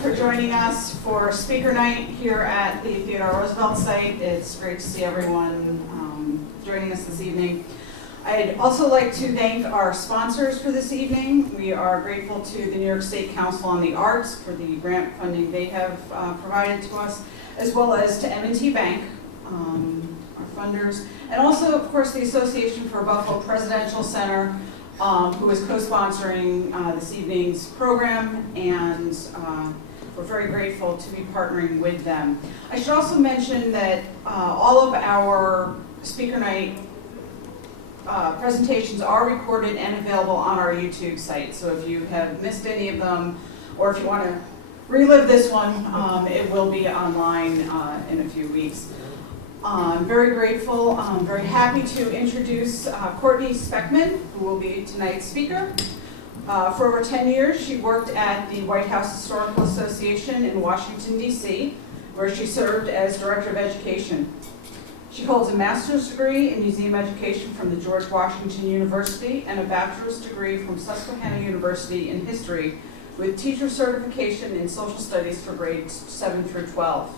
for joining us for speaker night here at the TR Site. It's great to see everyone joining us this evening. I'd also like to thank our sponsors for this evening. We are grateful to the New York State Council on the Arts for the grant funding they have provided to us, as well as to M&T Bank, our funders, and also, of course, the Association for Buffalo Presidential Center, who is co-sponsoring this evening's program, and we're very grateful to be partnering with them. I should also mention that all of our speaker night presentations are recorded and available on our YouTube site. So if you have missed any of them, or if you want to relive this one, it will be online in a few weeks. I'm very grateful. I'm very happy to introduce Courtney Speckmann, who will be tonight's speaker. For over 10 years, she worked at the White House Historical Association in Washington, D.C., where she served as Director of Education. She holds a master's degree in museum education from the George Washington University and a bachelor's degree from Susquehanna University in history, with teacher certification in social studies for grades 7 through 12.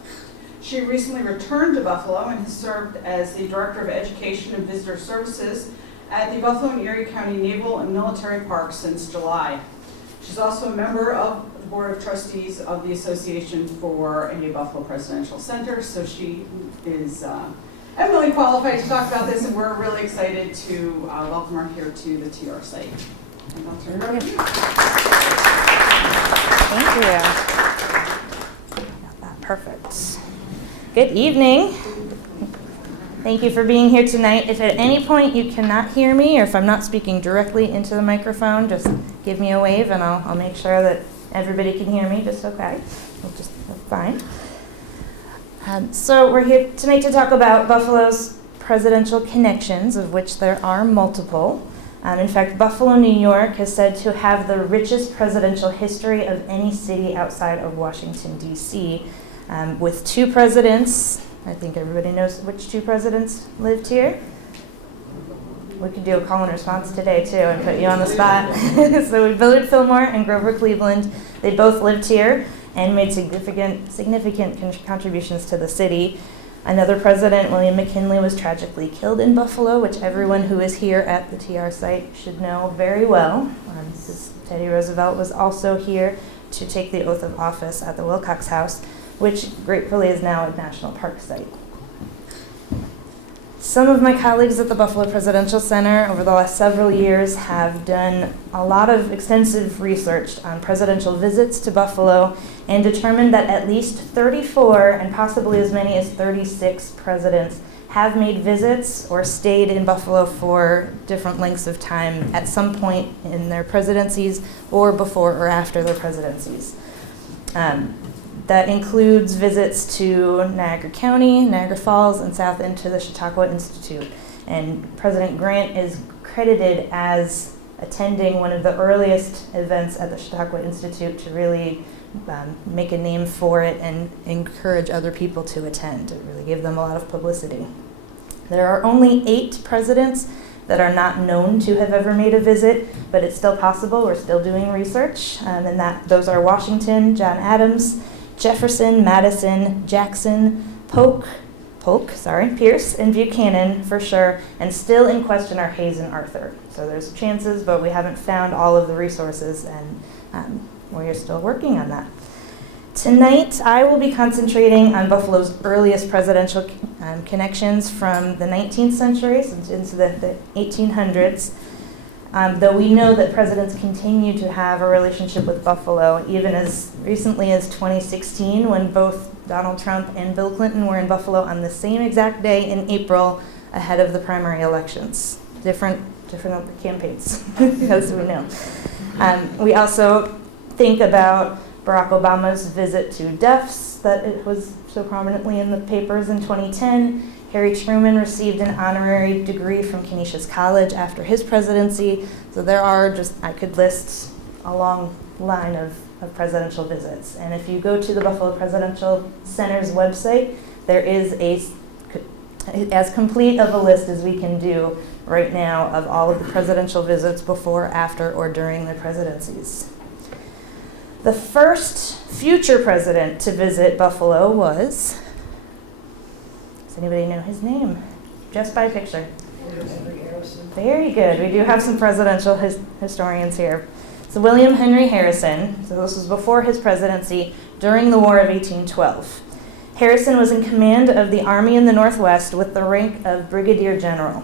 She recently returned to Buffalo and has served as the Director of Education and Visitor Services at the Buffalo and Erie County Naval and Military Park since July. She's also a member of the Board of Trustees of the Association for a Buffalo Presidential Center, so she is eminently qualified to talk about this, and we're really excited to welcome her here to the TR site. And I'll turn it over to you. Thank you. Got that perfect. Good evening. Thank you for being here tonight. If at any point you cannot hear me, or if I'm not speaking directly into the microphone, just give me a wave and I'll make sure that everybody can hear me just okay. That's fine. So we're here tonight to talk about Buffalo's presidential connections, of which there are multiple. In fact, Buffalo, New York is said to have the richest presidential history of any city outside of Washington, D.C., with two presidents. I think everybody knows which two presidents lived here. We could do a call and response today, too, and put you on the spot. So Willard Fillmore and Grover Cleveland, they both lived here and made significant contributions to the city. Another president, William McKinley, was tragically killed in Buffalo, which everyone who is here at the TR site should know very well. Teddy Roosevelt was also here to take the oath of office at the Wilcox House, which gratefully is now a national park site. Some of my colleagues at the Buffalo Presidential Center over the last several years have done a lot of extensive research on presidential visits to Buffalo and determined that at least 34 and possibly as many as 36 presidents have made visits or stayed in Buffalo for different lengths of time at some point in their presidencies or before or after their presidencies. That includes visits to Niagara County, Niagara Falls, and south into the Chautauqua Institute. And President Grant is credited as attending one of the earliest events at the Chautauqua Institute to really make a name for it and encourage other people to attend. It really gave them a lot of publicity. There are only 8 presidents that are not known to have ever made a visit, but it's still possible. We're still doing research, and those are Washington, John Adams, Jefferson, Madison, Jackson, Pierce, and Buchanan for sure, and still in question are Hayes and Arthur. So there's chances, but we haven't found all of the resources, and we're still working on that. Tonight, I will be concentrating on Buffalo's earliest presidential connections from the 19th century into the 1800s. Though we know that presidents continue to have a relationship with Buffalo, even as recently as 2016, when both Donald Trump and Bill Clinton were in Buffalo on the same exact day in April ahead of the primary elections. Different campaigns, as we know. We also think about Barack Obama's visit to deafs, that it was so prominently in the papers in 2010. Harry Truman received an honorary degree from Canisius College after his presidency. So there are I could list a long line of presidential visits. And if you go to the Buffalo Presidential Center's website, there is as complete of a list as we can do right now of all of the presidential visits before, after, or during their presidencies. The first future president to visit Buffalo was, does anybody know his name? Just by picture. Very good. We do have some presidential historians here. So William Henry Harrison, so this was before his presidency during the War of 1812. Harrison was in command of the army in the Northwest with the rank of brigadier general.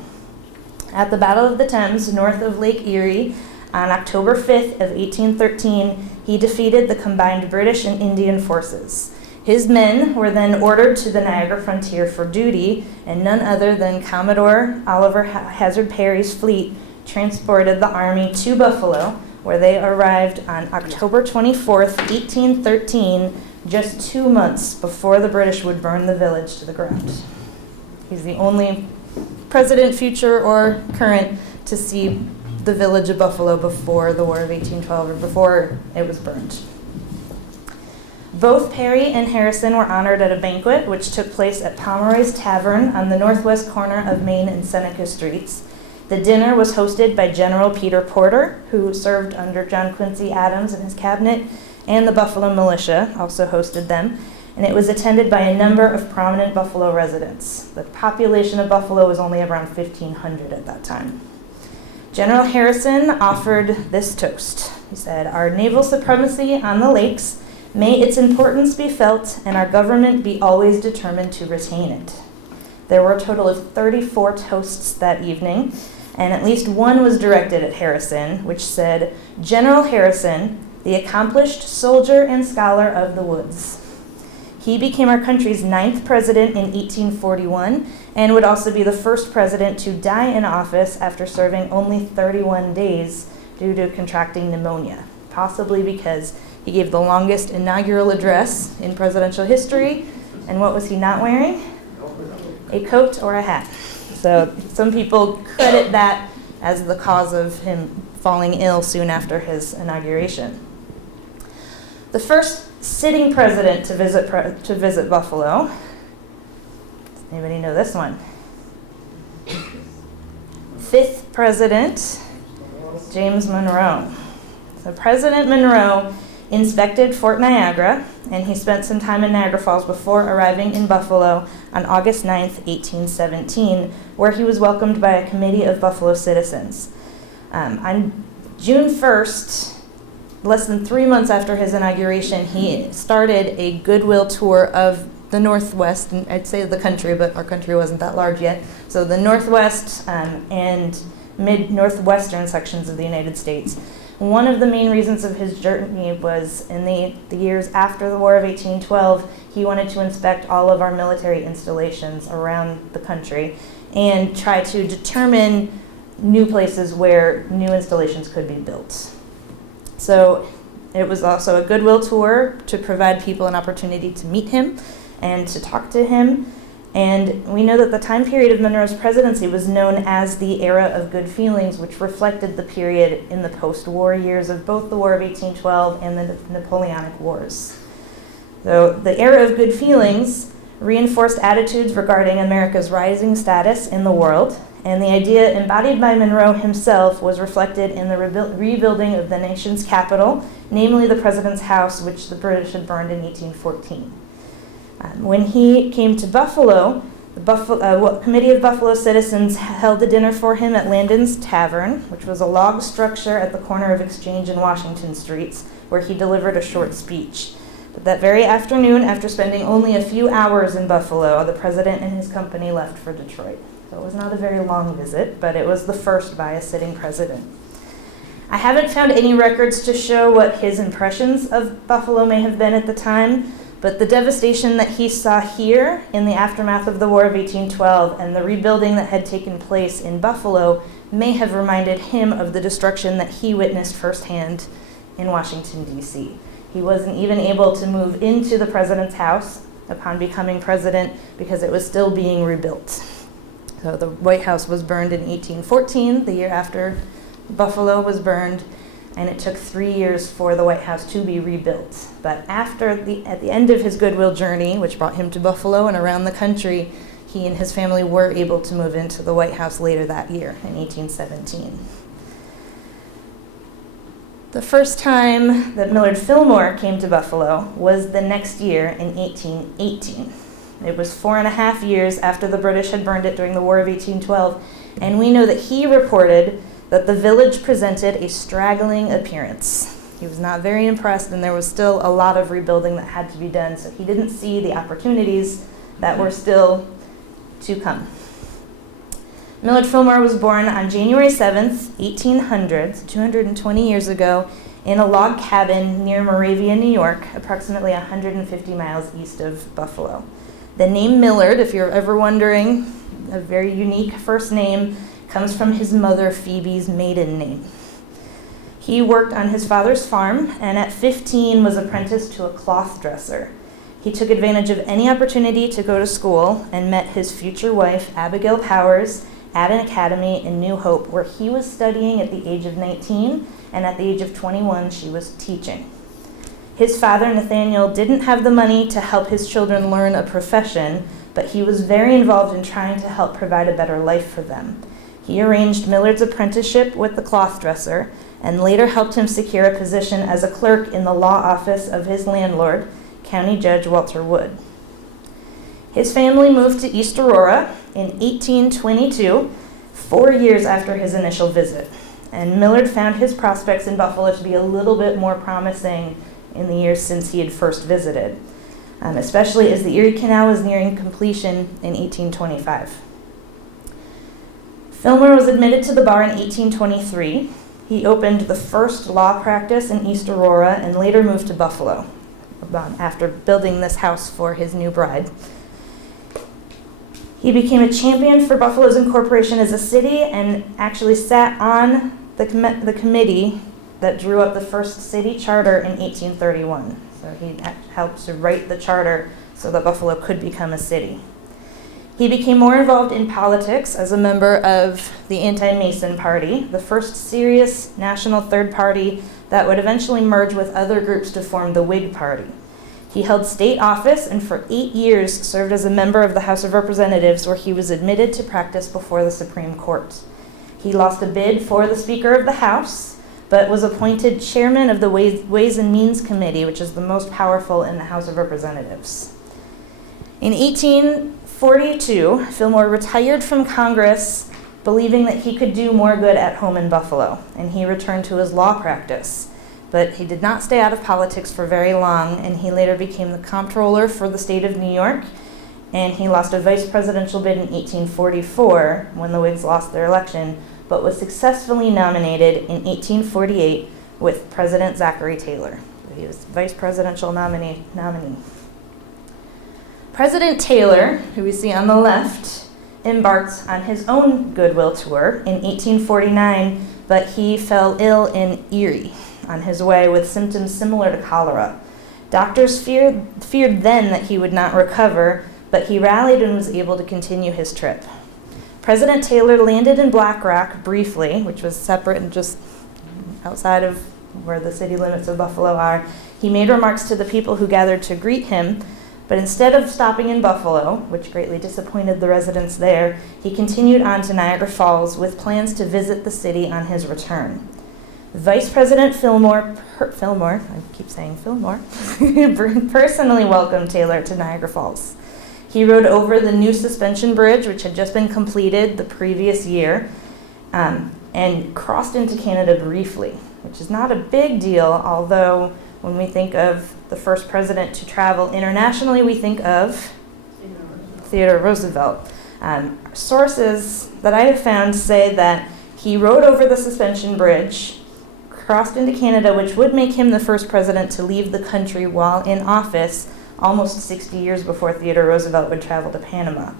At the Battle of the Thames, north of Lake Erie, on October 5th of 1813, he defeated the combined British and Indian forces. His men were then ordered to the Niagara frontier for duty, and none other than Commodore Oliver Hazard Perry's fleet transported the army to Buffalo, where they arrived on October 24th, 1813, just 2 months before the British would burn the village to the ground. He's the only president, future or current, to see the village of Buffalo before the War of 1812, or before it was burned. Both Perry and Harrison were honored at a banquet which took place at Pomeroy's Tavern on the northwest corner of Main and Seneca Streets. The dinner was hosted by General Peter Porter, who served under John Quincy Adams in his cabinet, and the Buffalo Militia also hosted them, and it was attended by a number of prominent Buffalo residents. The population of Buffalo was only around 1,500 at that time. General Harrison offered this toast. He said, "Our naval supremacy on the lakes, may its importance be felt, and our government be always determined to retain it." There were a total of 34 toasts that evening, and at least one was directed at Harrison, which said, "General Harrison, the accomplished soldier and scholar of the woods." He became our country's 9th president in 1841 and would also be the first president to die in office after serving only 31 days due to contracting pneumonia, possibly because he gave the longest inaugural address in presidential history. And what was he not wearing? A coat or a hat. So some people credit that as the cause of him falling ill soon after his inauguration. The first sitting president to visit Buffalo. Does anybody know this one? 5th president, James Monroe. So President Monroe inspected Fort Niagara, and he spent some time in Niagara Falls before arriving in Buffalo on August 9th, 1817, where he was welcomed by a committee of Buffalo citizens. On June 1st, less than 3 months after his inauguration, he started a goodwill tour of the Northwest, and I'd say the country, but our country wasn't that large yet. So the Northwest and mid-northwestern sections of the United States. One of the main reasons of his journey was in the years after the War of 1812, he wanted to inspect all of our military installations around the country and try to determine new places where new installations could be built. So it was also a goodwill tour to provide people an opportunity to meet him and to talk to him. And we know that the time period of Monroe's presidency was known as the era of good feelings, which reflected the period in the post-war years of both the War of 1812 and the Napoleonic Wars. So the era of good feelings reinforced attitudes regarding America's rising status in the world, and the idea embodied by Monroe himself was reflected in the rebuilding of the nation's capital, namely the President's House, which the British had burned in 1814. When he came to Buffalo, the Committee of Buffalo citizens held a dinner for him at Landon's Tavern, which was a log structure at the corner of Exchange and Washington Streets, where he delivered a short speech. But that very afternoon, after spending only a few hours in Buffalo, the president and his company left for Detroit. So it was not a very long visit, but it was the first by a sitting president. I haven't found any records to show what his impressions of Buffalo may have been at the time, but the devastation that he saw here in the aftermath of the War of 1812 and the rebuilding that had taken place in Buffalo may have reminded him of the destruction that he witnessed firsthand in Washington, D.C. He wasn't even able to move into the president's house upon becoming president because it was still being rebuilt. So the White House was burned in 1814, the year after Buffalo was burned, and it took 3 years for the White House to be rebuilt. But at the end of his goodwill journey, which brought him to Buffalo and around the country, he and his family were able to move into the White House later that year in 1817. The first time that Millard Fillmore came to Buffalo was the next year in 1818. It was 4.5 years after the British had burned it during the War of 1812, and we know that he reported that the village presented a straggling appearance. He was not very impressed, and there was still a lot of rebuilding that had to be done, so he didn't see the opportunities that were still to come. Millard Fillmore was born on January 7th, 1800, 220 years ago, in a log cabin near Moravia, New York, approximately 150 miles east of Buffalo. The name Millard, if you're ever wondering, a very unique first name, comes from his mother Phoebe's maiden name. He worked on his father's farm, and at 15 was apprenticed to a cloth dresser. He took advantage of any opportunity to go to school and met his future wife, Abigail Powers, at an academy in New Hope, where he was studying at the age of 19, and at the age of 21, she was teaching. His father, Nathaniel, didn't have the money to help his children learn a profession, but he was very involved in trying to help provide a better life for them. He arranged Millard's apprenticeship with the cloth dresser, and later helped him secure a position as a clerk in the law office of his landlord, County Judge Walter Wood. His family moved to East Aurora in 1822, 4 years after his initial visit, and Millard found his prospects in Buffalo to be a little bit more promising in the years since he had first visited, especially as the Erie Canal was nearing completion in 1825. Fillmore was admitted to the bar in 1823. He opened the first law practice in East Aurora and later moved to Buffalo after building this house for his new bride. He became a champion for Buffalo's incorporation as a city and actually sat on the committee that drew up the first city charter in 1831. So he helped to write the charter so that Buffalo could become a city. He became more involved in politics as a member of the Anti-Mason Party, the first serious national third party that would eventually merge with other groups to form the Whig Party. He held state office and for 8 years served as a member of the House of Representatives, where he was admitted to practice before the Supreme Court. He lost a bid for the Speaker of the House, but was appointed chairman of the Ways and Means Committee, which is the most powerful in the House of Representatives. In 1842, Fillmore retired from Congress, believing that he could do more good at home in Buffalo, and he returned to his law practice. But he did not stay out of politics for very long, and he later became the comptroller for the state of New York, and he lost a vice presidential bid in 1844 when the Whigs lost their election, but was successfully nominated in 1848 with President Zachary Taylor. He was vice presidential nominee. President Taylor, who we see on the left, embarked on his own goodwill tour in 1849, but he fell ill in Erie on his way with symptoms similar to cholera. Doctors feared then that he would not recover, but he rallied and was able to continue his trip. President Taylor landed in Black Rock briefly, which was separate and just outside of where the city limits of Buffalo are. He made remarks to the people who gathered to greet him, but instead of stopping in Buffalo, which greatly disappointed the residents there, he continued on to Niagara Falls with plans to visit the city on his return. Vice President Fillmore, I keep saying Fillmore, personally welcomed Taylor to Niagara Falls. He rode over the new suspension bridge, which had just been completed the previous year, and crossed into Canada briefly, which is not a big deal, although when we think of the first president to travel internationally, we think of Theodore Roosevelt. Sources that I have found say that he rode over the suspension bridge, crossed into Canada, which would make him the first president to leave the country while in office, almost 60 years before Theodore Roosevelt would travel to Panama.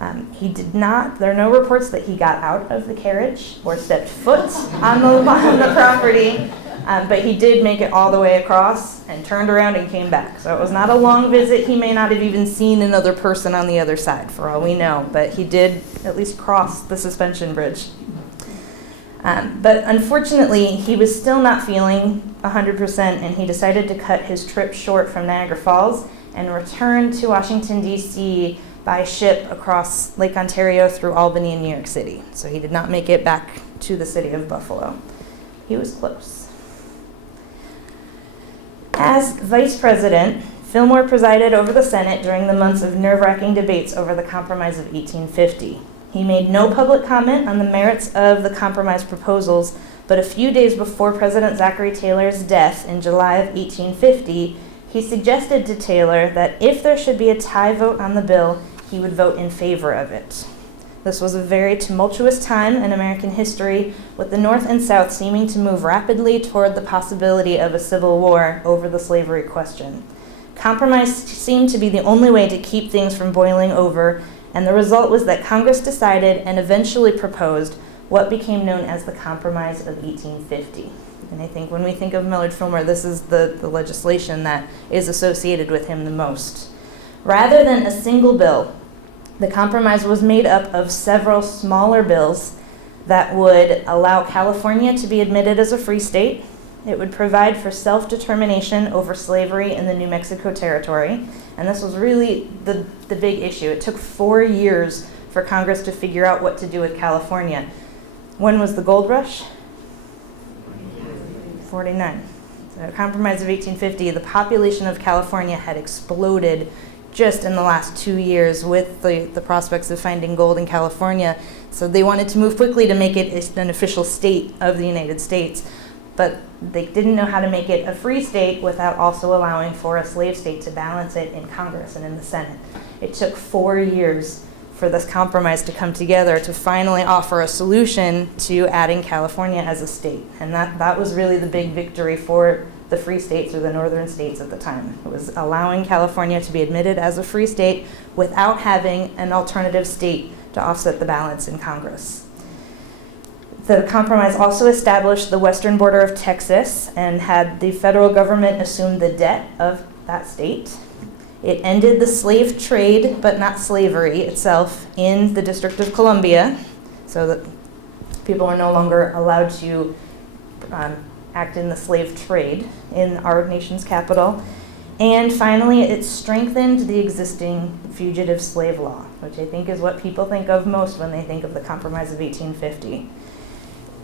There are no reports that he got out of the carriage or stepped foot on the property, but he did make it all the way across and turned around and came back. So it was not a long visit. He may not have even seen another person on the other side, for all we know, but he did at least cross the suspension bridge. But unfortunately, he was still not feeling 100%, and he decided to cut his trip short from Niagara Falls and return to Washington, D.C. by ship across Lake Ontario through Albany and New York City. So he did not make it back to the city of Buffalo. He was close. As Vice President, Fillmore presided over the Senate during the months of nerve-wracking debates over the Compromise of 1850. He made no public comment on the merits of the compromise proposals, but a few days before President Zachary Taylor's death in July of 1850, he suggested to Taylor that if there should be a tie vote on the bill, he would vote in favor of it. This was a very tumultuous time in American history, with the North and South seeming to move rapidly toward the possibility of a civil war over the slavery question. Compromise seemed to be the only way to keep things from boiling over, and the result was that Congress decided and eventually proposed what became known as the Compromise of 1850. And I think when we think of Millard Fillmore, this is the legislation that is associated with him the most. Rather than a single bill, the compromise was made up of several smaller bills that would allow California to be admitted as a free state. It would provide for self-determination over slavery in the New Mexico Territory. And this was really the big issue. It took 4 years for Congress to figure out what to do with California. When was the gold rush? 49. So Compromise of 1850, the population of California had exploded just in the last 2 years with the prospects of finding gold in California. So they wanted to move quickly to make it an official state of the United States. But they didn't know how to make it a free state without also allowing for a slave state to balance it in Congress and in the Senate. It took 4 years for this compromise to come together to finally offer a solution to adding California as a state. And that was really the big victory for the free states or the northern states at the time. It was allowing California to be admitted as a free state without having an alternative state to offset the balance in Congress. The compromise also established the western border of Texas and had the federal government assume the debt of that state. It ended the slave trade, but not slavery itself, in the District of Columbia, so that people are no longer allowed to act in the slave trade in our nation's capital. And finally, it strengthened the existing fugitive slave law, which I think is what people think of most when they think of the Compromise of 1850.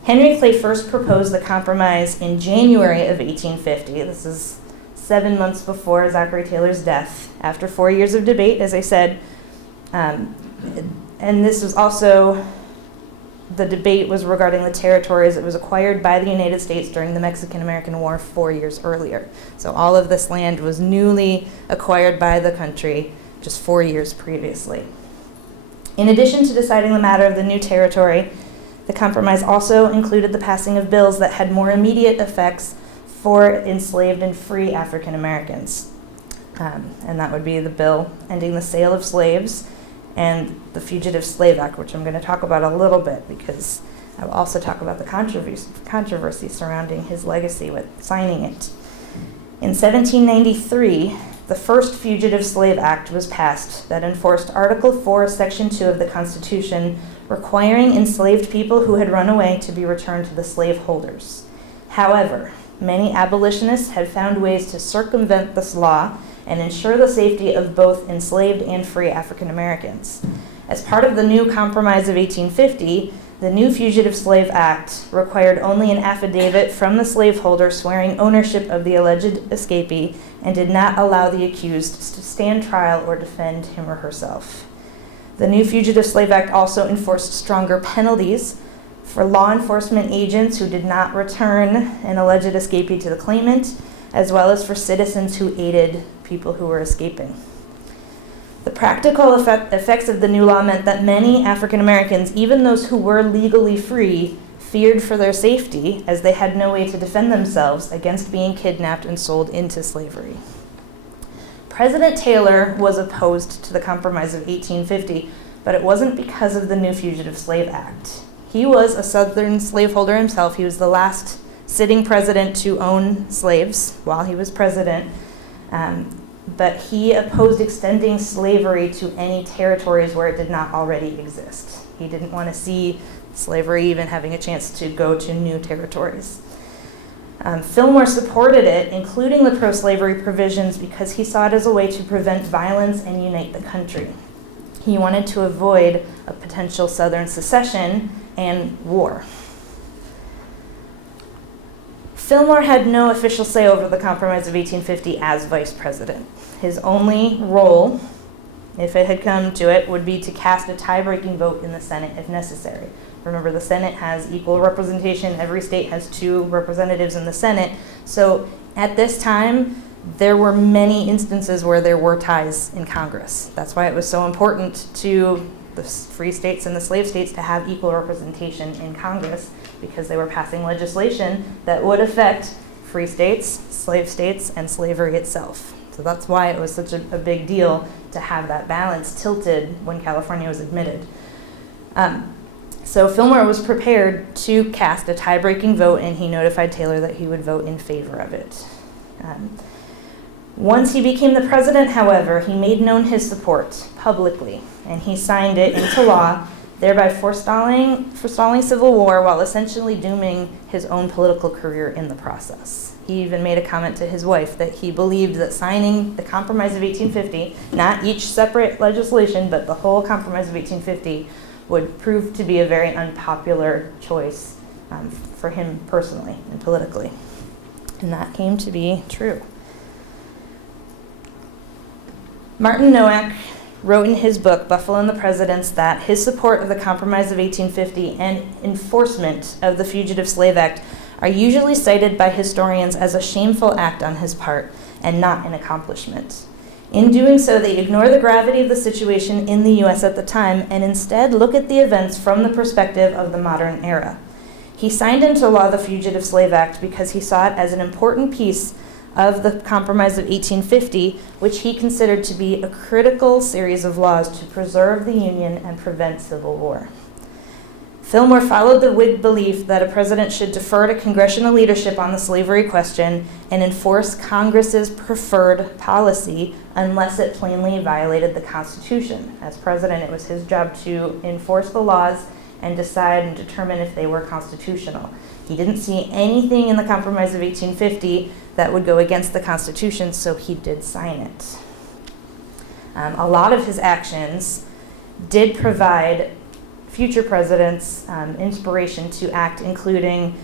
Henry Clay first proposed the compromise in January of 1850. This is 7 months before Zachary Taylor's death, after 4 years of debate, as I said. And this was also, the debate was regarding the territories. It was acquired by the United States during the Mexican-American War 4 years earlier. So all of this land was newly acquired by the country just 4 years previously. In addition to deciding the matter of the new territory, the compromise also included the passing of bills that had more immediate effects for enslaved and free African Americans. And that would be the bill ending the sale of slaves and the Fugitive Slave Act, which I'm going to talk about a little bit because I will also talk about the controversy surrounding his legacy with signing it. In 1793, the first Fugitive Slave Act was passed that enforced Article 4, Section 2 of the Constitution, requiring enslaved people who had run away to be returned to the slaveholders. However, many abolitionists had found ways to circumvent this law and ensure the safety of both enslaved and free African Americans. As part of the new Compromise of 1850, the new Fugitive Slave Act required only an affidavit from the slaveholder swearing ownership of the alleged escapee and did not allow the accused to stand trial or defend him or herself. The new Fugitive Slave Act also enforced stronger penalties for law enforcement agents who did not return an alleged escapee to the claimant, as well as for citizens who aided people who were escaping. The practical effects of the new law meant that many African Americans, even those who were legally free, feared for their safety as they had no way to defend themselves against being kidnapped and sold into slavery. President Taylor was opposed to the Compromise of 1850, but it wasn't because of the new Fugitive Slave Act. He was a Southern slaveholder himself. He was the last sitting president to own slaves while he was president. But he opposed extending slavery to any territories where it did not already exist. He didn't want to see slavery even having a chance to go to new territories. Fillmore supported it, including the pro-slavery provisions, because he saw it as a way to prevent violence and unite the country. He wanted to avoid a potential Southern secession and war. Fillmore had no official say over the Compromise of 1850 as vice president. His only role, if it had come to it, would be to cast a tie-breaking vote in the Senate if necessary. Remember, the Senate has equal representation. Every state has 2 representatives in the Senate. So at this time, there were many instances where there were ties in Congress. That's why it was so important to the free states and the slave states to have equal representation in Congress, because they were passing legislation that would affect free states, and slavery itself. So that's why it was such a big deal to have that balance tilted when California was admitted. So Fillmore was prepared to cast a tie-breaking vote, and he notified Taylor that he would vote in favor of it. Once he became the president, however, he made known his support publicly, and he signed it into law, thereby forestalling civil war while essentially dooming his own political career in the process. He even made a comment to his wife that he believed that signing the Compromise of 1850, not each separate legislation, but the whole Compromise of 1850, would prove to be a very unpopular choice for him personally and politically. And that came to be true. Martin Nowak wrote in his book, Buffalo and the Presidents, that his support of the Compromise of 1850 and enforcement of the Fugitive Slave Act are usually cited by historians as a shameful act on his part and not an accomplishment. In doing so, they ignore the gravity of the situation in the U.S. at the time and instead look at the events from the perspective of the modern era. He signed into law the Fugitive Slave Act because he saw it as an important piece of the Compromise of 1850, which he considered to be a critical series of laws to preserve the Union and prevent civil war. Fillmore followed the Whig belief that a president should defer to congressional leadership on the slavery question and enforce Congress's preferred policy unless it plainly violated the Constitution. As president, it was his job to enforce the laws and decide and determine if they were constitutional. He didn't see anything in the Compromise of 1850 that would go against the Constitution, so he did sign it. A lot of his actions did provide future presidents inspiration to act, including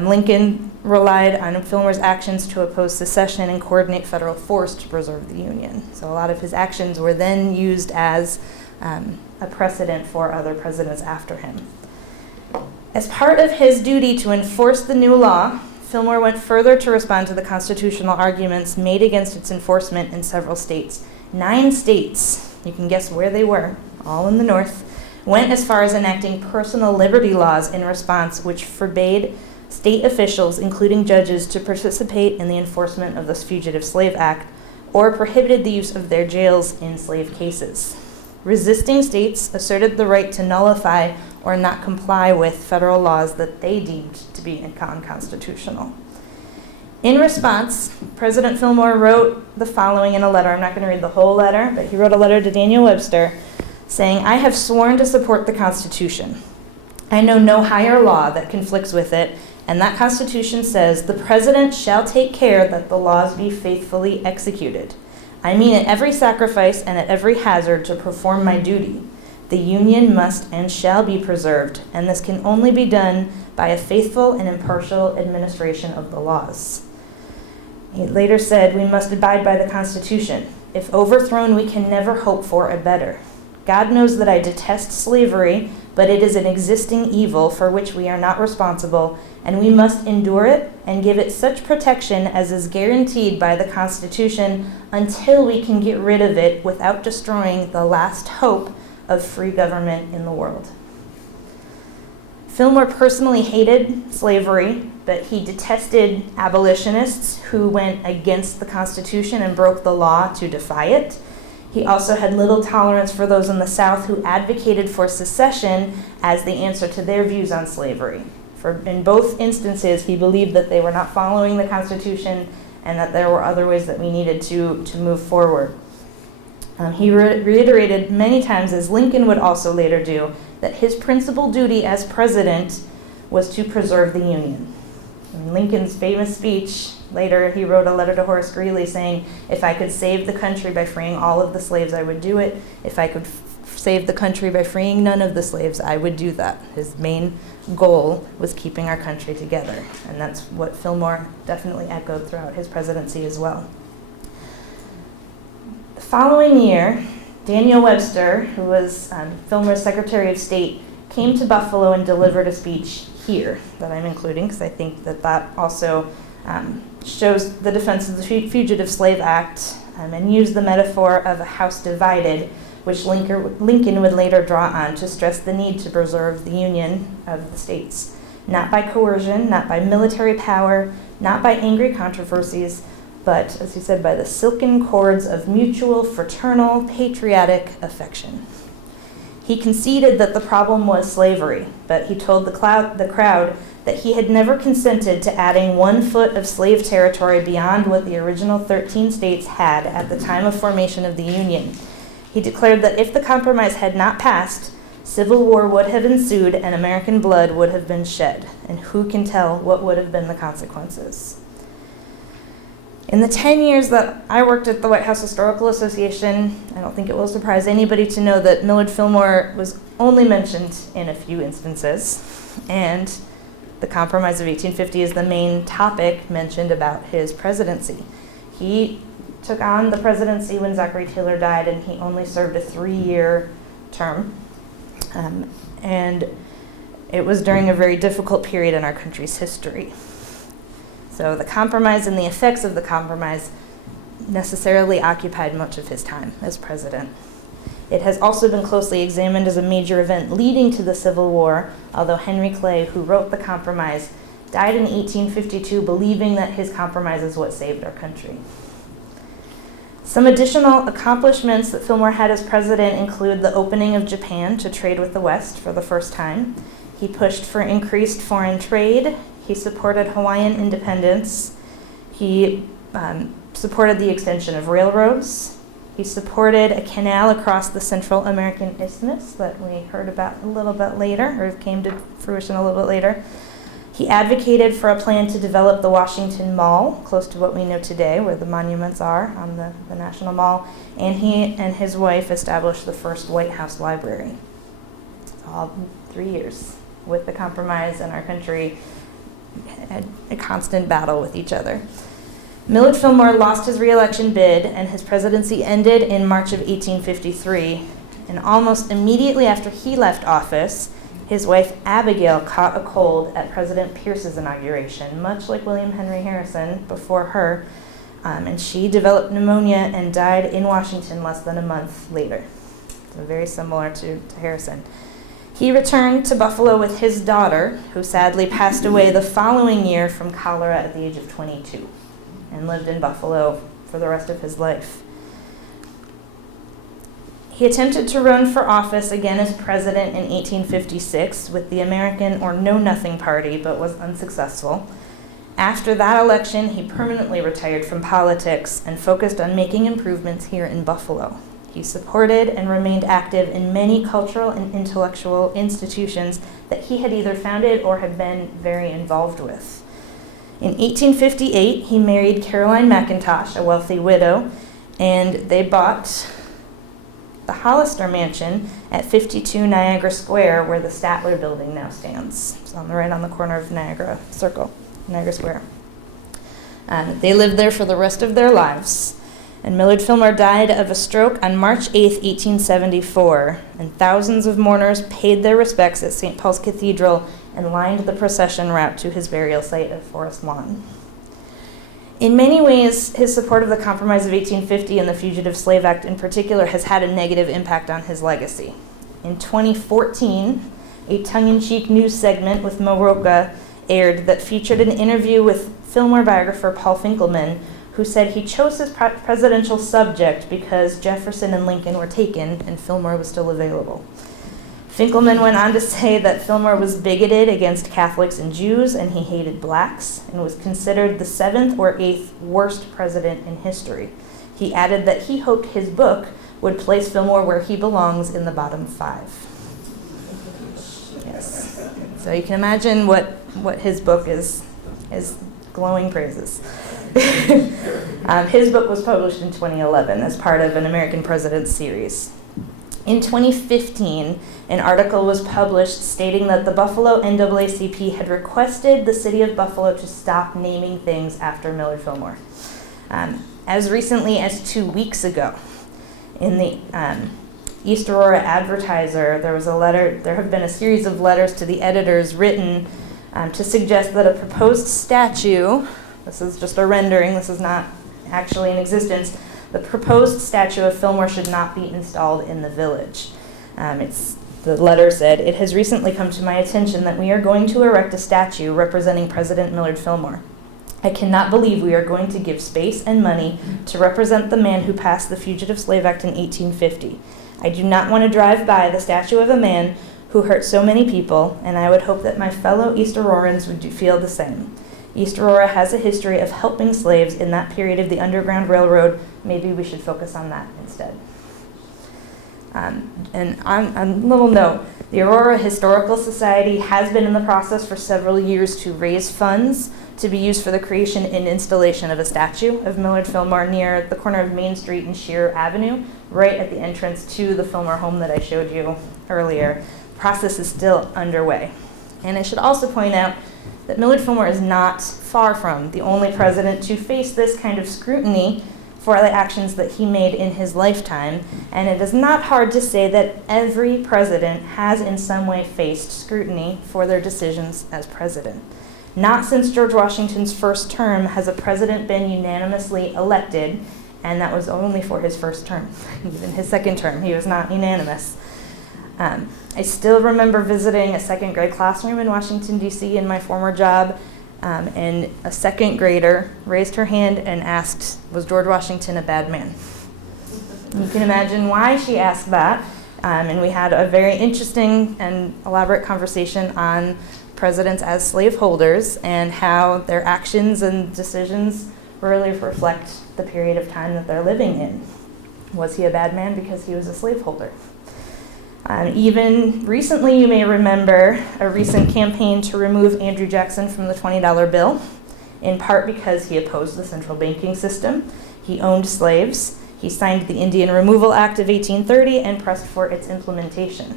Lincoln relied on Fillmore's actions to oppose secession and coordinate federal force to preserve the Union. So a lot of his actions were then used as a precedent for other presidents after him. As part of his duty to enforce the new law, Fillmore went further to respond to the constitutional arguments made against its enforcement in several states. 9 states, you can guess where they were, all in the North, went as far as enacting personal liberty laws in response, which forbade state officials, including judges, to participate in the enforcement of the Fugitive Slave Act or prohibited the use of their jails in slave cases. Resisting states asserted the right to nullify or not comply with federal laws that they deemed to be unconstitutional. In response, President Fillmore wrote the following in a letter. I'm not going to read the whole letter, but he wrote a letter to Daniel Webster saying, "I have sworn to support the Constitution. I know no higher law that conflicts with it, and that Constitution says the President shall take care that the laws be faithfully executed. I mean at every sacrifice and at every hazard to perform my duty. The Union must and shall be preserved, and this can only be done by a faithful and impartial administration of the laws." He later said, "We must abide by the Constitution. If overthrown, we can never hope for a better. God knows that I detest slavery, but it is an existing evil for which we are not responsible, and we must endure it and give it such protection as is guaranteed by the Constitution until we can get rid of it without destroying the last hope of free government in the world." Fillmore personally hated slavery, but he detested abolitionists who went against the Constitution and broke the law to defy it. He also had little tolerance for those in the South who advocated for secession as the answer to their views on slavery. In both instances, he believed that they were not following the Constitution and that there were other ways that we needed to move forward. He reiterated many times, as Lincoln would also later do, that his principal duty as president was to preserve the Union. In Lincoln's famous speech, later he wrote a letter to Horace Greeley saying, "If I could save the country by freeing all of the slaves, I would do it. If I could save the country by freeing none of the slaves, I would do that. His main goal was keeping our country together, and that's what Fillmore definitely echoed throughout his presidency as well. The following year, Daniel Webster, who was Fillmore's Secretary of State, came to Buffalo and delivered a speech here that I'm including because I think that also shows the defense of the Fugitive Slave Act and used the metaphor of a house divided, which Lincoln would later draw on to stress the need to preserve the union of the states, not by coercion, not by military power, not by angry controversies, but, as he said, by the silken cords of mutual, fraternal, patriotic affection. He conceded that the problem was slavery, but he told the crowd that he had never consented to adding 1 foot of slave territory beyond what the original 13 states had at the time of formation of the Union. He declared that if the compromise had not passed, civil war would have ensued and American blood would have been shed, and who can tell what would have been the consequences. In the 10 years that I worked at the White House Historical Association, I don't think it will surprise anybody to know that Millard Fillmore was only mentioned in a few instances, and the Compromise of 1850 is the main topic mentioned about his presidency. He took on the presidency when Zachary Taylor died, and he only served a 3-year term. And it was during a very difficult period in our country's history. So the compromise and the effects of the compromise necessarily occupied much of his time as president. It has also been closely examined as a major event leading to the Civil War, although Henry Clay, who wrote the compromise, died in 1852 believing that his compromise is what saved our country. Some additional accomplishments that Fillmore had as president include the opening of Japan to trade with the West for the first time. He pushed for increased foreign trade. He supported Hawaiian independence. He supported the extension of railroads. He supported a canal across the Central American Isthmus that we heard about a little bit later, or came to fruition a little bit later. He advocated for a plan to develop the Washington Mall, close to what we know today, where the monuments are on the National Mall, and he and his wife established the first White House Library. All 3 years with the compromise, and our country had a constant battle with each other. Millard Fillmore lost his re-election bid, and his presidency ended in March of 1853. And almost immediately after he left office, his wife Abigail caught a cold at President Pierce's inauguration, much like William Henry Harrison before her, and she developed pneumonia and died in Washington less than a month later. So very similar to Harrison. He returned to Buffalo with his daughter, who sadly passed away the following year from cholera at the age of 22, and lived in Buffalo for the rest of his life. He attempted to run for office again as president in 1856 with the American or Know Nothing Party, but was unsuccessful. After that election, he permanently retired from politics and focused on making improvements here in Buffalo. He supported and remained active in many cultural and intellectual institutions that he had either founded or had been very involved with. In 1858, he married Caroline McIntosh, a wealthy widow, and they bought the Hollister Mansion at 52 Niagara Square, where the Statler Building now stands. It's right on the corner of Niagara Square. They lived there for the rest of their lives. And Millard Fillmore died of a stroke on March 8, 1874, and thousands of mourners paid their respects at St. Paul's Cathedral and lined the procession route to his burial site at Forest Lawn. In many ways, his support of the Compromise of 1850 and the Fugitive Slave Act in particular has had a negative impact on his legacy. In 2014, a tongue-in-cheek news segment with Mo Rocca aired that featured an interview with Fillmore biographer Paul Finkelman, who said he chose his presidential subject because Jefferson and Lincoln were taken and Fillmore was still available. Finkelman went on to say that Fillmore was bigoted against Catholics and Jews, and he hated blacks, and was considered the 7th or 8th worst president in history. He added that he hoped his book would place Fillmore where he belongs in the bottom 5. Yes. So you can imagine what his book is glowing praises. His book was published in 2011 as part of an American Presidents series. In 2015, an article was published stating that the Buffalo NAACP had requested the city of Buffalo to stop naming things after Millard Fillmore. As recently as 2 weeks ago, in the East Aurora Advertiser, there have been a series of letters to the editors written to suggest that a proposed statue, this is just a rendering, this is not actually in existence, the proposed statue of Fillmore should not be installed in the village. The letter said, "It has recently come to my attention that we are going to erect a statue representing President Millard Fillmore. I cannot believe we are going to give space and money to represent the man who passed the Fugitive Slave Act in 1850. I do not want to drive by the statue of a man who hurt so many people, and I would hope that my fellow East Aurorans would feel the same. East Aurora has a history of helping slaves in that period of the Underground Railroad. Maybe we should focus on that instead." And on a little note, the Aurora Historical Society has been in the process for several years to raise funds to be used for the creation and installation of a statue of Millard Fillmore near the corner of Main Street and Shearer Avenue, right at the entrance to the Fillmore home that I showed you earlier. The process is still underway. And I should also point out that Millard Fillmore is not far from the only president to face this kind of scrutiny for the actions that he made in his lifetime, and it is not hard to say that every president has in some way faced scrutiny for their decisions as president. Not since George Washington's first term has a president been unanimously elected, and that was only for his first term. Even his second term, he was not unanimous. I still remember visiting a second grade classroom in Washington, D.C. in my former job, and a second grader raised her hand and asked, "Was George Washington a bad man?" You can imagine why she asked that, and we had a very interesting and elaborate conversation on presidents as slaveholders and how their actions and decisions really reflect the period of time that they're living in. Was he a bad man because he was a slaveholder? Even recently, you may remember a recent campaign to remove Andrew Jackson from the $20 bill, in part because he opposed the central banking system, he owned slaves, he signed the Indian Removal Act of 1830, and pressed for its implementation.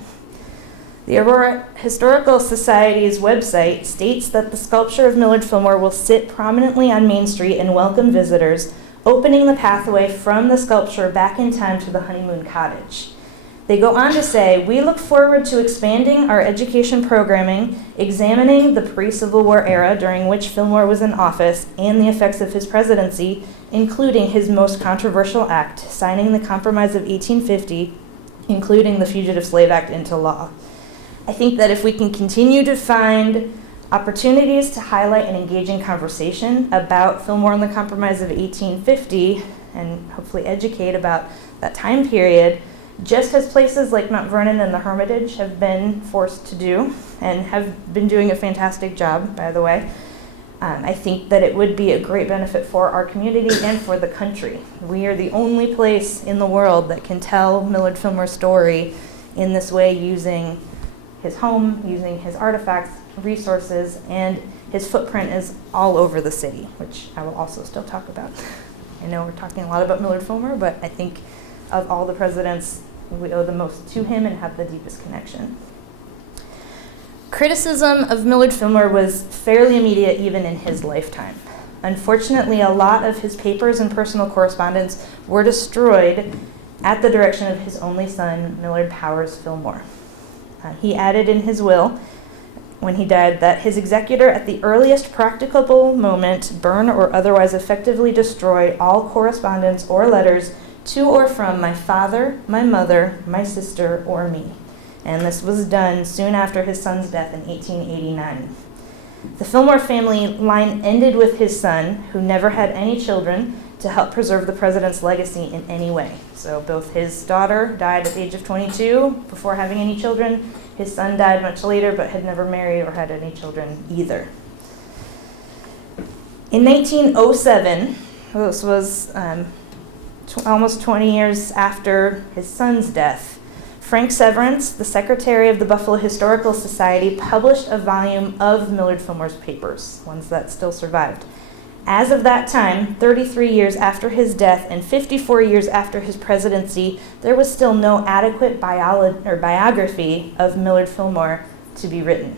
The Aurora Historical Society's website states that the sculpture of Millard Fillmore will sit prominently on Main Street and welcome visitors, opening the pathway from the sculpture back in time to the honeymoon cottage. They go on to say, "We look forward to expanding our education programming, examining the pre-Civil War era during which Fillmore was in office and the effects of his presidency, including his most controversial act, signing the Compromise of 1850, including the Fugitive Slave Act into law." I think that if we can continue to find opportunities to highlight an engaging conversation about Fillmore and the Compromise of 1850, and hopefully educate about that time period, just as places like Mount Vernon and the Hermitage have been forced to do, and have been doing a fantastic job, by the way, I think that it would be a great benefit for our community and for the country. We are the only place in the world that can tell Millard Fillmore's story in this way, using his home, using his artifacts, resources, and his footprint is all over the city, which I will also still talk about. I know we're talking a lot about Millard Fillmore, but I think of all the presidents, we owe the most to him and have the deepest connection. Criticism of Millard Fillmore was fairly immediate even in his lifetime. Unfortunately, a lot of his papers and personal correspondence were destroyed at the direction of his only son, Millard Powers Fillmore. He added in his will, when he died, that his executor at the earliest practicable moment burn or otherwise effectively destroy all correspondence or letters to or from my father, my mother, my sister, or me. And this was done soon after his son's death in 1889. The Fillmore family line ended with his son, who never had any children, to help preserve the president's legacy in any way. So both his daughter died at the age of 22 before having any children. His son died much later but had never married or had any children either. In 1907, this was almost 20 years after his son's death, Frank Severance, the secretary of the Buffalo Historical Society, published a volume of Millard Fillmore's papers, ones that still survived. As of that time, 33 years after his death and 54 years after his presidency, there was still no adequate biography of Millard Fillmore to be written.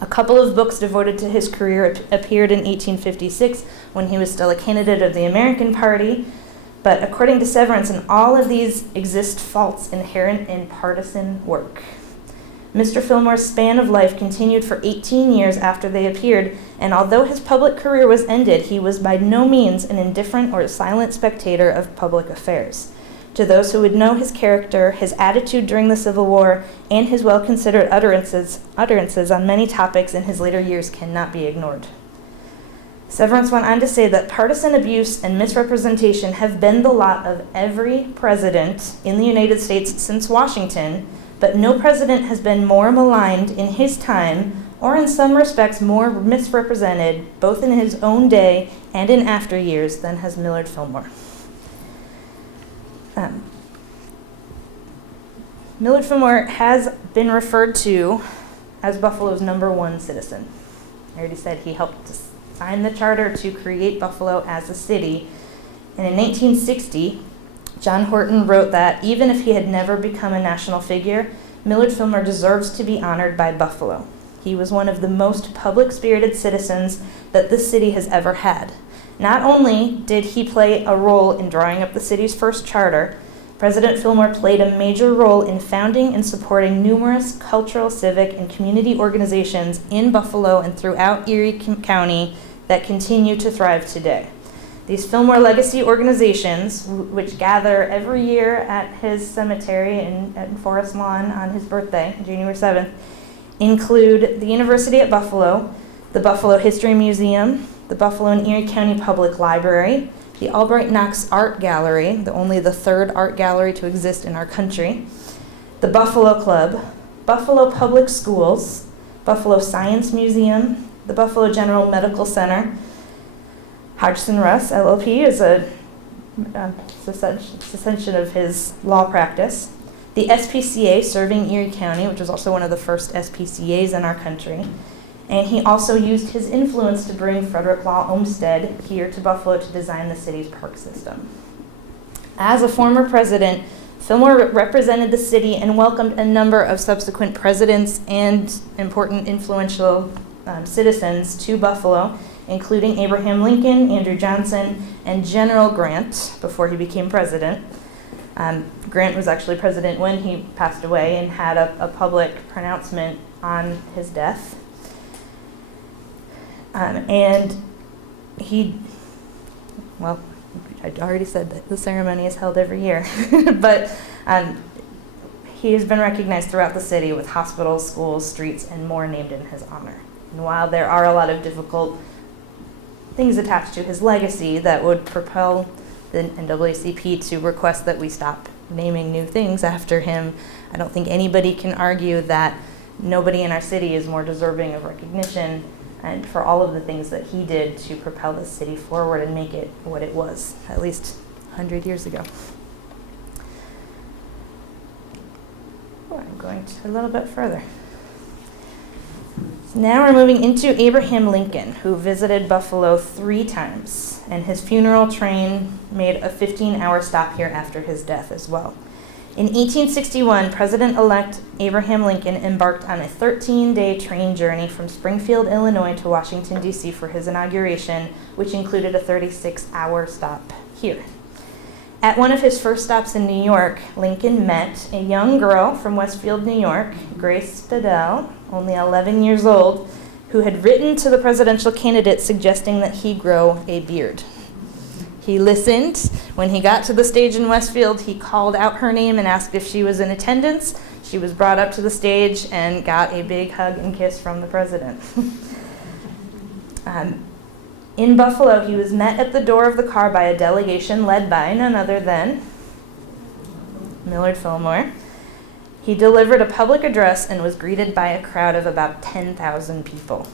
A couple of books devoted to his career appeared in 1856 when he was still a candidate of the American Party, but according to Severance, in all of these exist faults inherent in partisan work. Mr. Fillmore's span of life continued for 18 years after they appeared, and although his public career was ended, he was by no means an indifferent or silent spectator of public affairs. To those who would know his character, his attitude during the Civil War, and his well-considered utterances on many topics in his later years cannot be ignored. Severance went on to say that partisan abuse and misrepresentation have been the lot of every president in the United States since Washington, but no president has been more maligned in his time, or in some respects more misrepresented, both in his own day and in after years, than has Millard Fillmore. Millard Fillmore has been referred to as Buffalo's #1 citizen. I already said he helped to sign the charter to create Buffalo as a city. And in 1960, John Horton wrote that even if he had never become a national figure, Millard Fillmore deserves to be honored by Buffalo. He was one of the most public-spirited citizens that this city has ever had. Not only did he play a role in drawing up the city's first charter, President Fillmore played a major role in founding and supporting numerous cultural, civic, and community organizations in Buffalo and throughout Erie County that continue to thrive today. These Fillmore Legacy organizations, which gather every year at his cemetery in Forest Lawn on his birthday, January 7th, include the University at Buffalo, the Buffalo History Museum, the Buffalo and Erie County Public Library, the Albright Knox Art Gallery, only the third art gallery to exist in our country, the Buffalo Club, Buffalo Public Schools, Buffalo Science Museum, the Buffalo General Medical Center. Hodgson Russ, LLP, is a cessation of his law practice. The SPCA, serving Erie County, which was also one of the first SPCAs in our country. And he also used his influence to bring Frederick Law Olmsted here to Buffalo to design the city's park system. As a former president, Fillmore represented the city and welcomed a number of subsequent presidents and important influential citizens to Buffalo, including Abraham Lincoln, Andrew Johnson, and General Grant before he became president. Grant was actually president when he passed away and had a public pronouncement on his death. And he, well, I already said that the ceremony is held every year, but he has been recognized throughout the city with hospitals, schools, streets, and more named in his honor. And while there are a lot of difficult things attached to his legacy that would propel the NAACP to request that we stop naming new things after him, I don't think anybody can argue that nobody in our city is more deserving of recognition and for all of the things that he did to propel the city forward and make it what it was, at least 100 years ago. I'm going a little bit further. So now we're moving into Abraham Lincoln, who visited Buffalo 3 times, and his funeral train made a 15-hour stop here after his death as well. In 1861, President-elect Abraham Lincoln embarked on a 13-day train journey from Springfield, Illinois to Washington, D.C. for his inauguration, which included a 36-hour stop here. At one of his first stops in New York, Lincoln met a young girl from Westfield, New York, Grace Stadell, only 11 years old, who had written to the presidential candidate suggesting that he grow a beard. He listened. When he got to the stage in Westfield, he called out her name and asked if she was in attendance. She was brought up to the stage and got a big hug and kiss from the president. In Buffalo, he was met at the door of the car by a delegation led by none other than Millard Fillmore. He delivered a public address and was greeted by a crowd of about 10,000 people.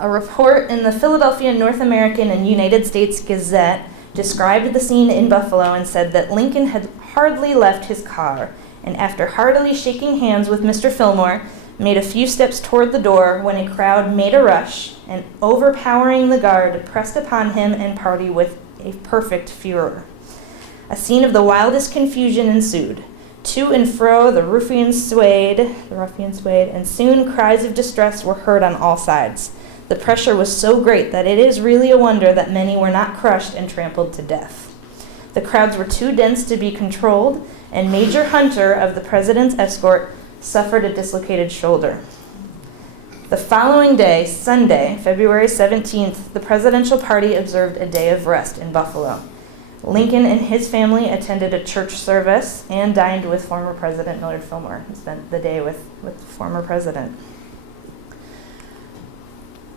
A report in the Philadelphia North American and United States Gazette described the scene in Buffalo and said that Lincoln had hardly left his car, and after heartily shaking hands with Mr. Fillmore, made a few steps toward the door when a crowd made a rush and, overpowering the guard, pressed upon him and party with a perfect furor. A scene of the wildest confusion ensued. To and fro the ruffians swayed, and soon cries of distress were heard on all sides. The pressure was so great that it is really a wonder that many were not crushed and trampled to death. The crowds were too dense to be controlled, and Major Hunter of the president's escort suffered a dislocated shoulder. The following day, Sunday, February 17th, the presidential party observed a day of rest in Buffalo. Lincoln and his family attended a church service and dined with former President Millard Fillmore. He spent the day with the former president.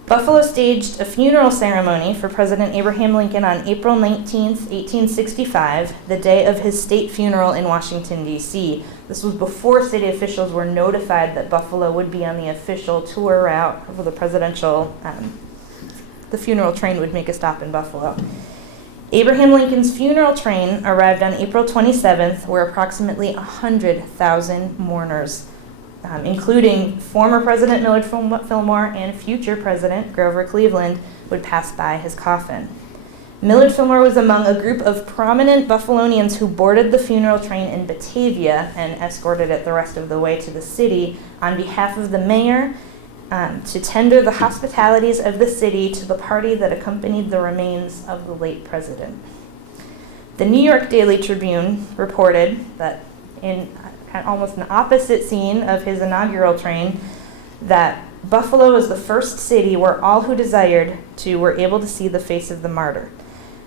Buffalo staged a funeral ceremony for President Abraham Lincoln on April 19, 1865, the day of his state funeral in Washington, D.C. This was before city officials were notified that Buffalo would be on the official tour route for the the funeral train would make a stop in Buffalo. Abraham Lincoln's funeral train arrived on April 27th, where approximately 100,000 mourners, including former President Millard Fillmore and future President Grover Cleveland, would pass by his coffin. Millard Fillmore was among a group of prominent Buffalonians who boarded the funeral train in Batavia and escorted it the rest of the way to the city on behalf of the mayor to tender the hospitalities of the city to the party that accompanied the remains of the late president. The New York Daily Tribune reported that in almost an opposite scene of his inaugural train, that Buffalo was the first city where all who desired to were able to see the face of the martyr.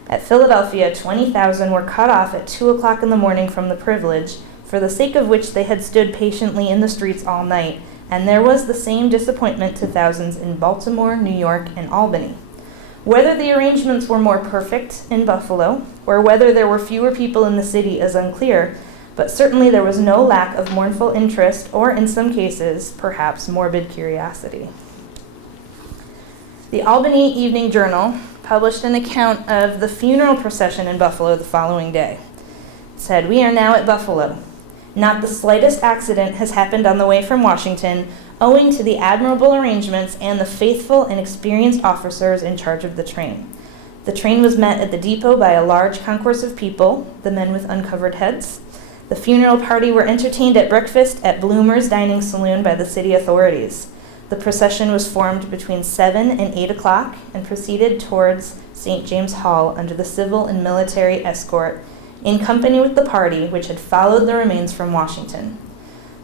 At Philadelphia, 20,000 were cut off at 2 o'clock in the morning from the privilege, for the sake of which they had stood patiently in the streets all night, and there was the same disappointment to thousands in Baltimore, New York, and Albany. Whether the arrangements were more perfect in Buffalo, or whether there were fewer people in the city is unclear, but certainly there was no lack of mournful interest, or in some cases, perhaps morbid curiosity. The Albany Evening Journal published an account of the funeral procession in Buffalo the following day. It said, "We are now at Buffalo. Not the slightest accident has happened on the way from Washington, owing to the admirable arrangements and the faithful and experienced officers in charge of the train. The train was met at the depot by a large concourse of people, the men with uncovered heads. The funeral party were entertained at breakfast at Bloomer's Dining Saloon by the city authorities. The procession was formed between 7 and 8 o'clock and proceeded towards St. James Hall under the civil and military escort, in company with the party which had followed the remains from Washington.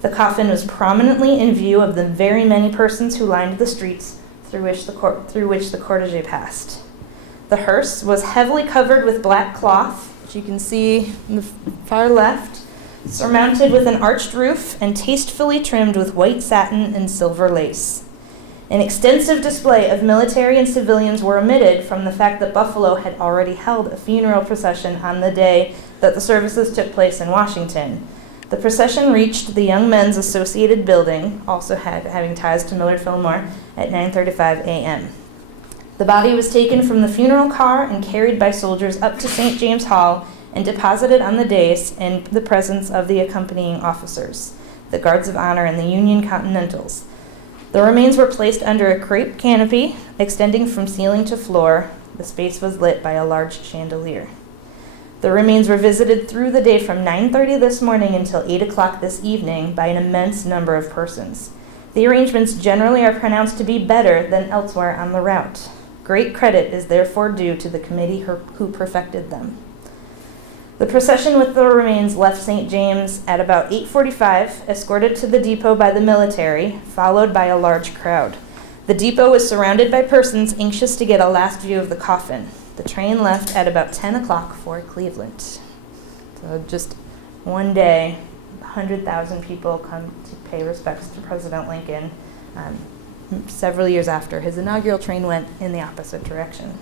The coffin was prominently in view of the very many persons who lined the streets through which the cortege passed. The hearse was heavily covered with black cloth, which you can see in the far left, surmounted with an arched roof and tastefully trimmed with white satin and silver lace. An extensive display of military and civilians were omitted from the fact that Buffalo had already held a funeral procession on the day that the services took place in Washington. The procession reached the Young Men's Associated Building, also having ties to Millard Fillmore, at 9:35 a.m. The body was taken from the funeral car and carried by soldiers up to St. James Hall and deposited on the dais in the presence of the accompanying officers, the Guards of Honor and the Union Continentals. The remains were placed under a crepe canopy extending from ceiling to floor. The space was lit by a large chandelier. The remains were visited through the day from 9:30 this morning until 8 o'clock this evening by an immense number of persons. The arrangements generally are pronounced to be better than elsewhere on the route. Great credit is therefore due to the committee who perfected them. The procession with the remains left St. James at about 8:45, escorted to the depot by the military, followed by a large crowd. The depot was surrounded by persons anxious to get a last view of the coffin. The train left at about 10 o'clock for Cleveland. So just one day, 100,000 people come to pay respects to President Lincoln, several years after his inaugural train went in the opposite direction.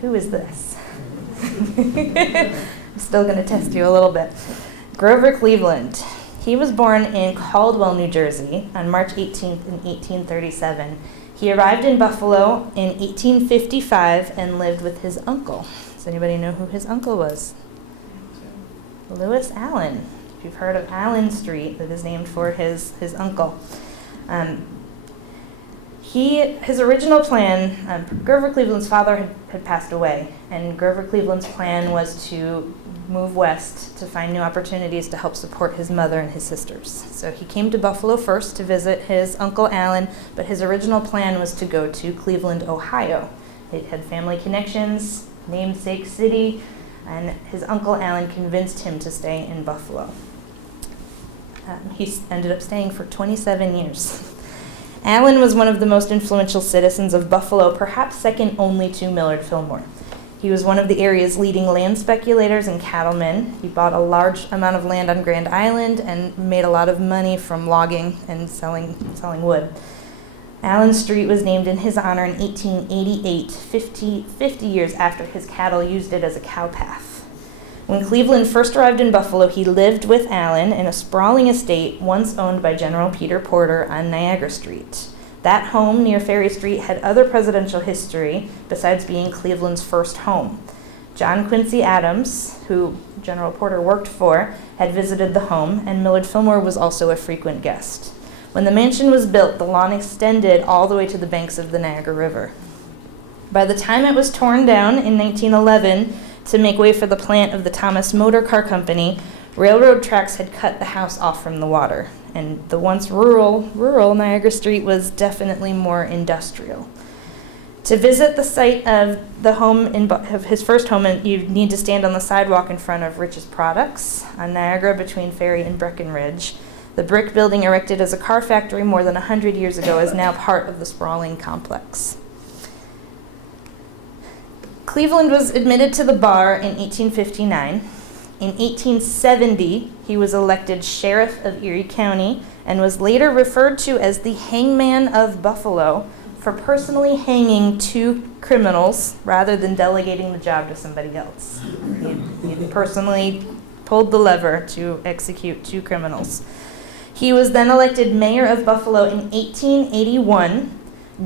Who is this? I'm still going to test you a little bit. Grover Cleveland. He was born in Caldwell, New Jersey on March 18th in 1837. He arrived in Buffalo in 1855 and lived with his uncle. Does anybody know who his uncle was? Lewis Allen. If you've heard of Allen Street, that is named for his uncle. His original plan, Grover Cleveland's father had passed away, and Grover Cleveland's plan was to move west to find new opportunities to help support his mother and his sisters. So he came to Buffalo first to visit his Uncle Allen, but his original plan was to go to Cleveland, Ohio. It had family connections, namesake city, and his Uncle Allen convinced him to stay in Buffalo. He ended up staying for 27 years. Allen was one of the most influential citizens of Buffalo, perhaps second only to Millard Fillmore. He was one of the area's leading land speculators and cattlemen. He bought a large amount of land on Grand Island and made a lot of money from logging and selling wood. Allen Street was named in his honor in 1888, 50 years after his cattle used it as a cow path. When Cleveland first arrived in Buffalo, he lived with Allen in a sprawling estate once owned by General Peter Porter on Niagara Street. That home near Ferry Street had other presidential history besides being Cleveland's first home. John Quincy Adams, who General Porter worked for, had visited the home, and Millard Fillmore was also a frequent guest. When the mansion was built, the lawn extended all the way to the banks of the Niagara River. By the time it was torn down in 1911 to make way for the plant of the Thomas Motor Car Company, railroad tracks had cut the house off from the water, and the once rural Niagara Street was definitely more industrial. To visit the site of of his first home, you need to stand on the sidewalk in front of Rich's Products on Niagara between Ferry and Breckenridge. The brick building erected as a car factory more than 100 years ago is now part of the sprawling complex. Cleveland was admitted to the bar in 1859. In 1870, he was elected sheriff of Erie County and was later referred to as the hangman of Buffalo for personally hanging 2 criminals rather than delegating the job to somebody else. He personally pulled the lever to execute 2 criminals. He was then elected mayor of Buffalo in 1881,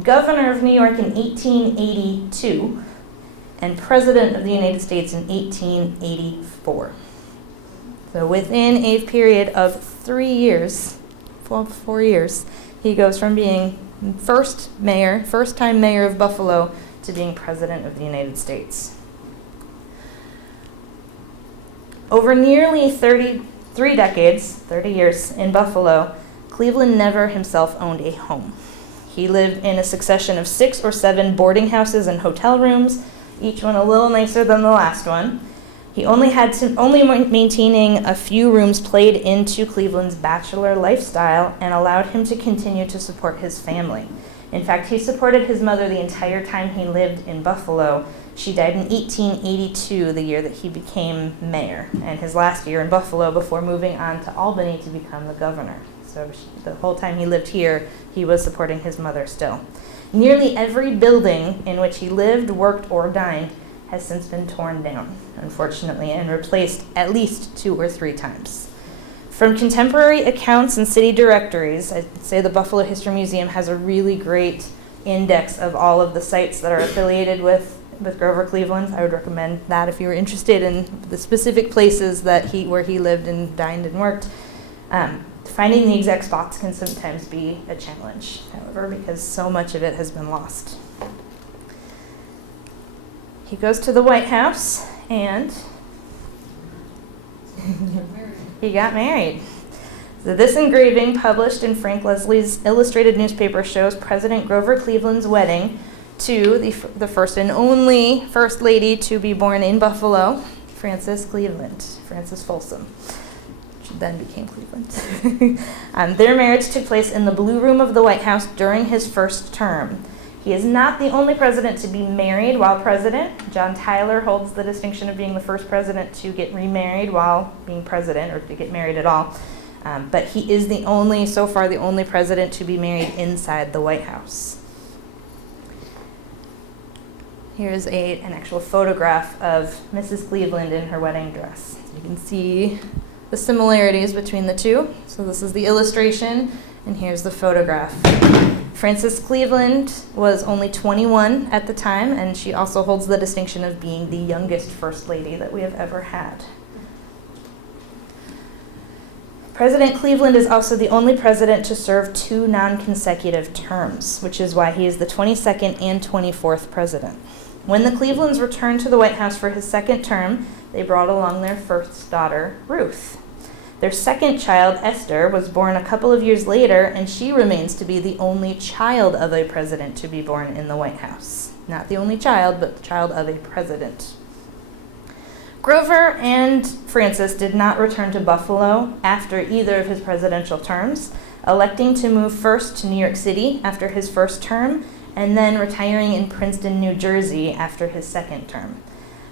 governor of New York in 1882, and President of the United States in 1884. So within a period of 4 years, he goes from being first-time mayor of Buffalo, to being President of the United States. Over nearly 30 years in Buffalo, Cleveland never himself owned a home. He lived in a succession of 6 or 7 boarding houses and hotel rooms, each one a little nicer than the last one. He only maintaining a few rooms played into Cleveland's bachelor lifestyle and allowed him to continue to support his family. In fact, he supported his mother the entire time he lived in Buffalo. She died in 1882, the year that he became mayor, and his last year in Buffalo before moving on to Albany to become the governor. So the whole time he lived here, he was supporting his mother still. Nearly every building in which he lived, worked, or dined has since been torn down, unfortunately, and replaced at least 2 or 3 times. From contemporary accounts and city directories, I'd say the Buffalo History Museum has a really great index of all of the sites that are affiliated with Grover Cleveland. I would recommend that if you were interested in the specific places where he lived and dined and worked. Finding the exact spots can sometimes be a challenge, however, because so much of it has been lost. He goes to the White House and he got married. So this engraving, published in Frank Leslie's illustrated newspaper, shows President Grover Cleveland's wedding to the first and only First Lady to be born in Buffalo, Frances Folsom. Then became Cleveland. Their marriage took place in the Blue Room of the White House during his first term. He is not the only president to be married while president. John Tyler holds the distinction of being the first president to get remarried while being president, or to get married at all. But he is so far the only president to be married inside the White House. Here's an actual photograph of Mrs. Cleveland in her wedding dress. You can see the similarities between the two. So this is the illustration, and here's the photograph. Frances Cleveland was only 21 at the time, and she also holds the distinction of being the youngest First Lady that we have ever had. President Cleveland is also the only president to serve 2 non-consecutive terms, which is why he is the 22nd and 24th president. When the Clevelands returned to the White House for his second term, they brought along their first daughter, Ruth. Their second child, Esther, was born a couple of years later, and she remains to be the only child of a president to be born in the White House. Not the only child, but the child of a president. Grover and Francis did not return to Buffalo after either of his presidential terms, electing to move first to New York City after his first term, and then retiring in Princeton, New Jersey after his second term.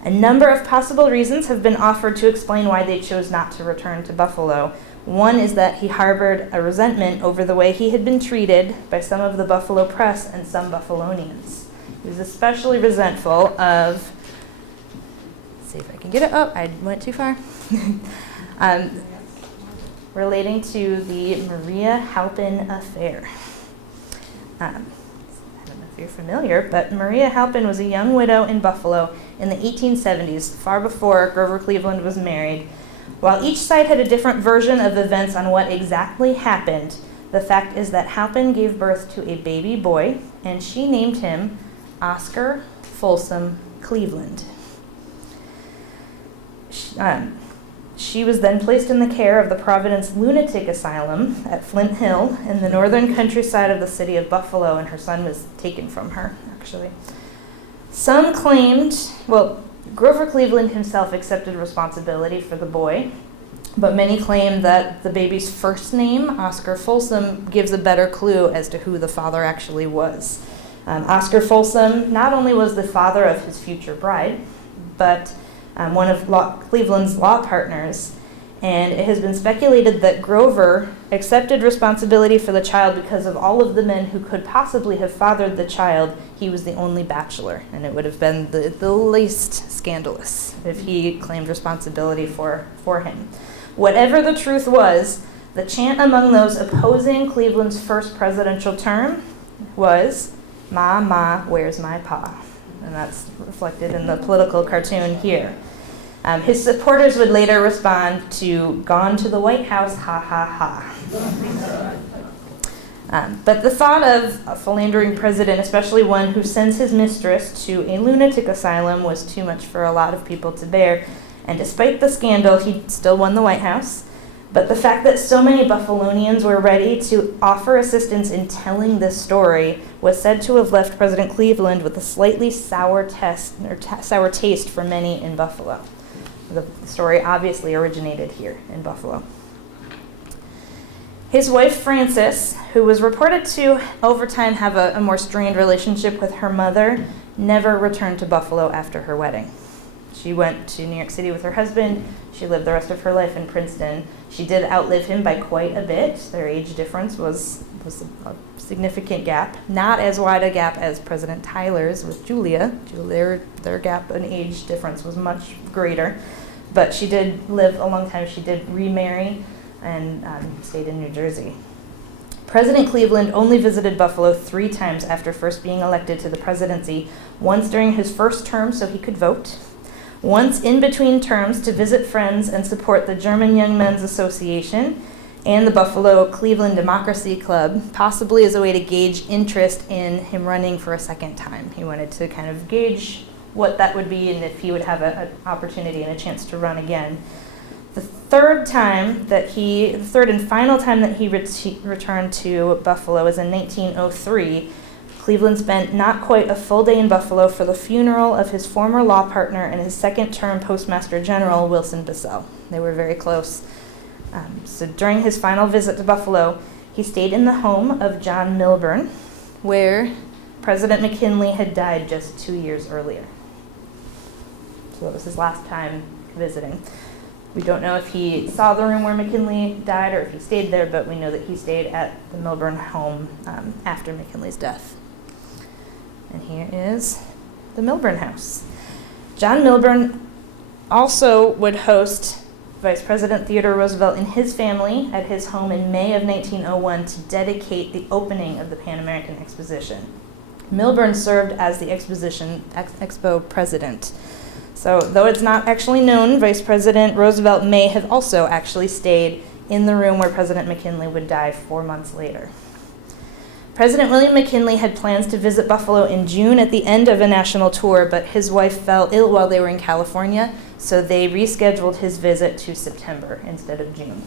A number of possible reasons have been offered to explain why they chose not to return to Buffalo. One is that he harbored a resentment over the way he had been treated by some of the Buffalo press and some Buffalonians. He was especially resentful of, let's see if I can get it, oh, I went too far. Relating to the Maria Halpin affair. I don't know if you're familiar, but Maria Halpin was a young widow in Buffalo in the 1870s, far before Grover Cleveland was married. While each side had a different version of events on what exactly happened, the fact is that Halpin gave birth to a baby boy, and she named him Oscar Folsom Cleveland. She was then placed in the care of the Providence Lunatic Asylum at Flint Hill in the northern countryside of the city of Buffalo, and her son was taken from her, actually. Some claimed, well, Grover Cleveland himself accepted responsibility for the boy, but many claim that the baby's first name, Oscar Folsom, gives a better clue as to who the father actually was. Oscar Folsom not only was the father of his future bride, but one of Cleveland's law partners, and it has been speculated that Grover accepted responsibility for the child because of all of the men who could possibly have fathered the child. He was the only bachelor, and it would have been the least scandalous if he claimed responsibility for him. Whatever the truth was, the chant among those opposing Cleveland's first presidential term was, "Ma, ma, where's my pa?" And that's reflected in the political cartoon here. His supporters would later respond to "Gone to the White House, ha ha ha." But the thought of a philandering president, especially one who sends his mistress to a lunatic asylum, was too much for a lot of people to bear. And despite the scandal, he still won the White House. But the fact that so many Buffalonians were ready to offer assistance in telling this story was said to have left President Cleveland with a slightly sour taste for many in Buffalo. The story obviously originated here in Buffalo. His wife, Frances, who was reported to over time have a more strained relationship with her mother, never returned to Buffalo after her wedding. She went to New York City with her husband. She lived the rest of her life in Princeton. She did outlive him by quite a bit. Their age difference was a significant gap. Not as wide a gap as President Tyler's with Julia. Their gap in age difference was much greater. But she did live a long time. She did remarry and stayed in New Jersey. President Cleveland only visited Buffalo 3 times after first being elected to the presidency, once during his first term so he could vote, once in between terms to visit friends and support the German Young Men's Association and the Buffalo Cleveland Democracy Club, possibly as a way to gauge interest in him running for a second time. He wanted to kind of gauge what that would be and if he would have an opportunity and a chance to run again. The third and final time that he returned to Buffalo was in 1903. Cleveland spent not quite a full day in Buffalo for the funeral of his former law partner and his second-term Postmaster General, Wilson Bissell. They were very close. So during his final visit to Buffalo, he stayed in the home of John Milburn, where President McKinley had died just 2 years earlier. So that was his last time visiting. We don't know if he saw the room where McKinley died or if he stayed there, but we know that he stayed at the Milburn home after McKinley's death. And here is the Milburn house. John Milburn also would host Vice President Theodore Roosevelt and his family at his home in May of 1901 to dedicate the opening of the Pan American Exposition. Milburn served as the Expo president. So though it's not actually known, Vice President Roosevelt may have also actually stayed in the room where President McKinley would die 4 months later. President William McKinley had plans to visit Buffalo in June at the end of a national tour, but his wife fell ill while they were in California, so they rescheduled his visit to September instead of June.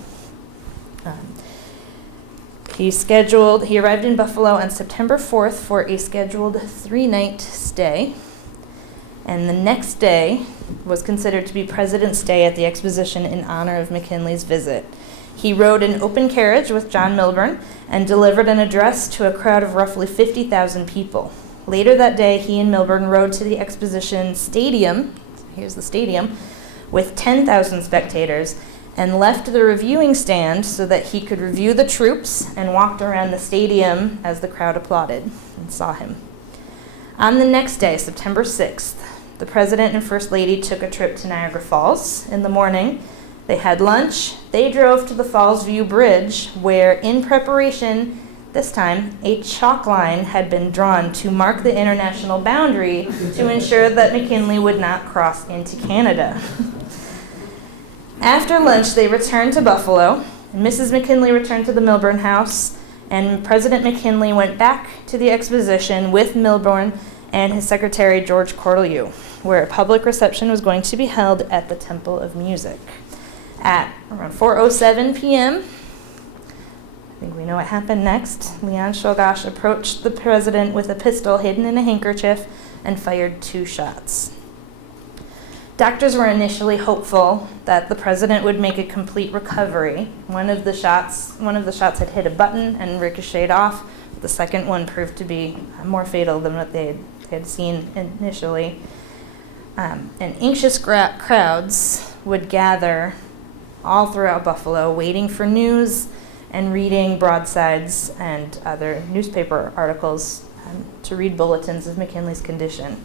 He arrived in Buffalo on September 4th for a scheduled 3-night stay, and the next day was considered to be President's Day at the exposition in honor of McKinley's visit. He rode an open carriage with John Milburn and delivered an address to a crowd of roughly 50,000 people. Later that day, he and Milburn rode to the exposition stadium, here's the stadium, with 10,000 spectators, and left the reviewing stand so that he could review the troops and walked around the stadium as the crowd applauded and saw him. On the next day, September 6th, the President and First Lady took a trip to Niagara Falls. In the morning, they had lunch. They drove to the Falls View Bridge, where, in preparation, this time, a chalk line had been drawn to mark the international boundary to ensure that McKinley would not cross into Canada. After lunch, they returned to Buffalo, and Mrs. McKinley returned to the Milburn house, and President McKinley went back to the exposition with Milburn and his secretary, George Cortelyou, where a public reception was going to be held at the Temple of Music. At around 4:07 p.m., I think we know what happened next. Leon Czolgosz approached the president with a pistol hidden in a handkerchief and fired 2 shots. Doctors were initially hopeful that the president would make a complete recovery. One of the shots had hit a button and ricocheted off. The second one proved to be more fatal than what they had seen initially. And anxious crowds would gather all throughout Buffalo, waiting for news and reading broadsides and other newspaper articles to read bulletins of McKinley's condition.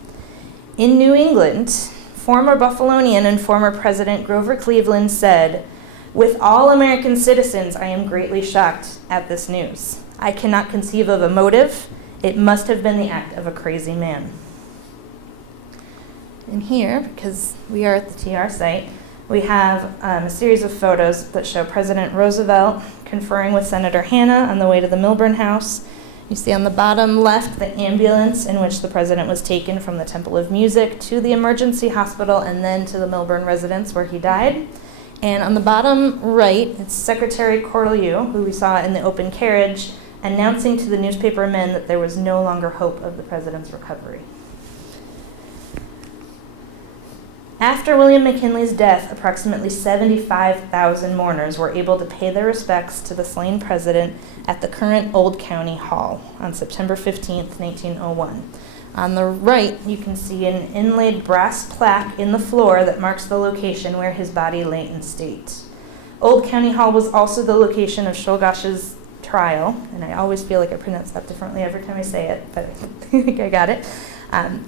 In New England, former Buffalonian and former President Grover Cleveland said, "With all American citizens, I am greatly shocked at this news. I cannot conceive of a motive. It must have been the act of a crazy man." And here, because we are at the TR site, we have a series of photos that show President Roosevelt conferring with Senator Hanna on the way to the Milburn house. You see on the bottom left the ambulance in which the president was taken from the Temple of Music to the emergency hospital and then to the Milburn residence where he died. And on the bottom right, it's Secretary Cortelyou, who we saw in the open carriage, announcing to the newspaper men that there was no longer hope of the president's recovery. After William McKinley's death, approximately 75,000 mourners were able to pay their respects to the slain president at the current Old County Hall on September 15th, 1901. On the right, you can see an inlaid brass plaque in the floor that marks the location where his body lay in state. Old County Hall was also the location of Czolgosz's trial, and I always feel like I pronounce that differently every time I say it, but I think I got it.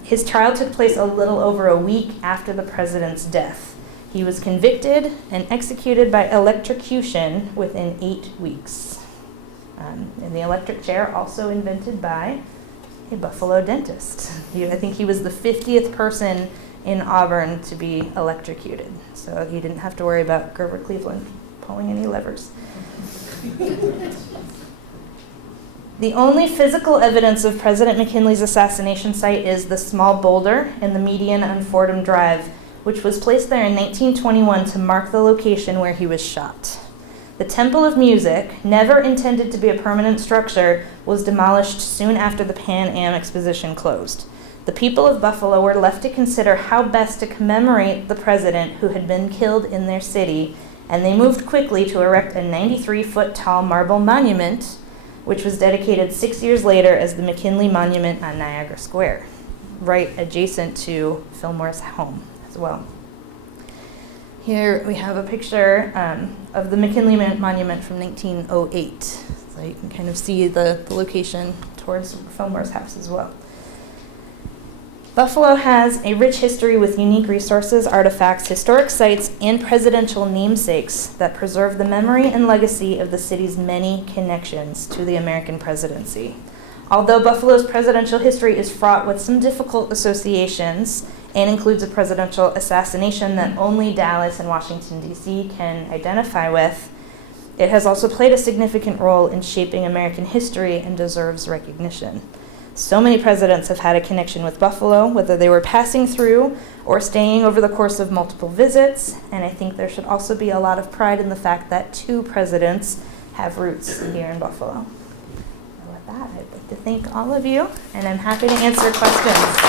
His trial took place a little over a week after the president's death. He was convicted and executed by electrocution within 8 weeks. And the electric chair, also invented by a Buffalo dentist. I think he was the 50th person in Auburn to be electrocuted, so he didn't have to worry about Grover Cleveland pulling any levers. The only physical evidence of President McKinley's assassination site is the small boulder in the median on Fordham Drive, which was placed there in 1921 to mark the location where he was shot. The Temple of Music, never intended to be a permanent structure, was demolished soon after the Pan Am Exposition closed. The people of Buffalo were left to consider how best to commemorate the president who had been killed in their city, and they moved quickly to erect a 93-foot-tall marble monument, which was dedicated 6 years later as the McKinley Monument on Niagara Square, right adjacent to Fillmore's home as well. Here we have a picture of the McKinley Monument from 1908. So you can kind of see the location towards Fillmore's house as well. Buffalo has a rich history with unique resources, artifacts, historic sites, and presidential namesakes that preserve the memory and legacy of the city's many connections to the American presidency. Although Buffalo's presidential history is fraught with some difficult associations and includes a presidential assassination that only Dallas and Washington, D.C. can identify with, It has also played a significant role in shaping American history and deserves recognition. So many presidents have had a connection with Buffalo, whether they were passing through or staying over the course of multiple visits, and I think there should also be a lot of pride in the fact that 2 presidents have roots here in Buffalo. And with that, I'd like to thank all of you, and I'm happy to answer questions.